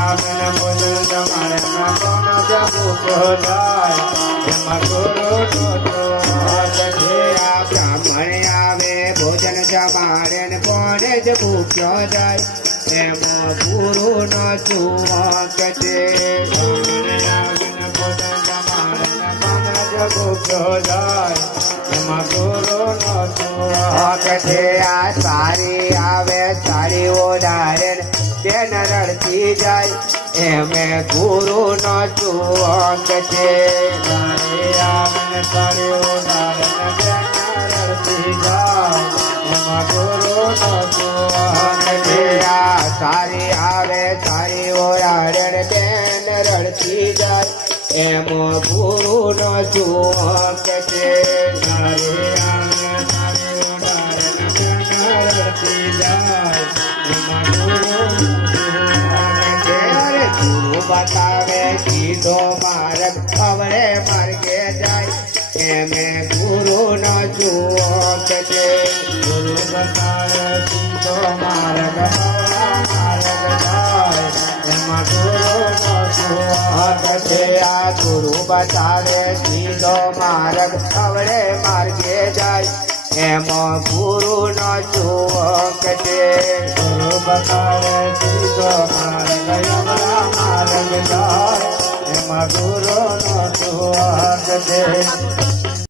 આવીને ભોજન જમાડે કોનો જગો જાય એમાં ગુરુનો દોષ છે આ બ્રાહ્મણ આવે ભોજન જમાડે ને કોને જ ભૂખ્યો જાય એમાં ગુરુનો સુવાંક છે બ્રાહ્મણ આવીને ભોજન જમાડે ને કોને જ ભૂખ્યો જાય એમાં ગુરુનો સુવાંક છે આ સારી આવે સારી ઓઢારે બેન રડતી જાય એમે ગુરુનો સુવાંક છે સારી આવે સારી ઓઢારે બેન રડતી જાય એમાં ગુરુનો સુવાંક છે આ સારી આવે સારી ઓઢારે બેન રડતી જાય એમાં ગુરુનો સુવાંક છે સારી આવે સારી ઓઢારે બેન રડતી જાય એમાં ગુરુ બતાવે સીધો માર્ગ અવળે માર્ગે જાય એમે ગુરુનો સુવાંક છે ગુરુ બતાવે સીધો માર્ગ જાય એમાં ગુરુનો સુવાંક છે આ ગુરુ બતાવે સીધો માર્ગ અવળે માર્ગે જાય એમાં ગુરુનો સુવાંક છે ગુરુ બતાવે સીધો માર્ગ માર્ગ જાય એમાં ગુરુનો સુવાંક છે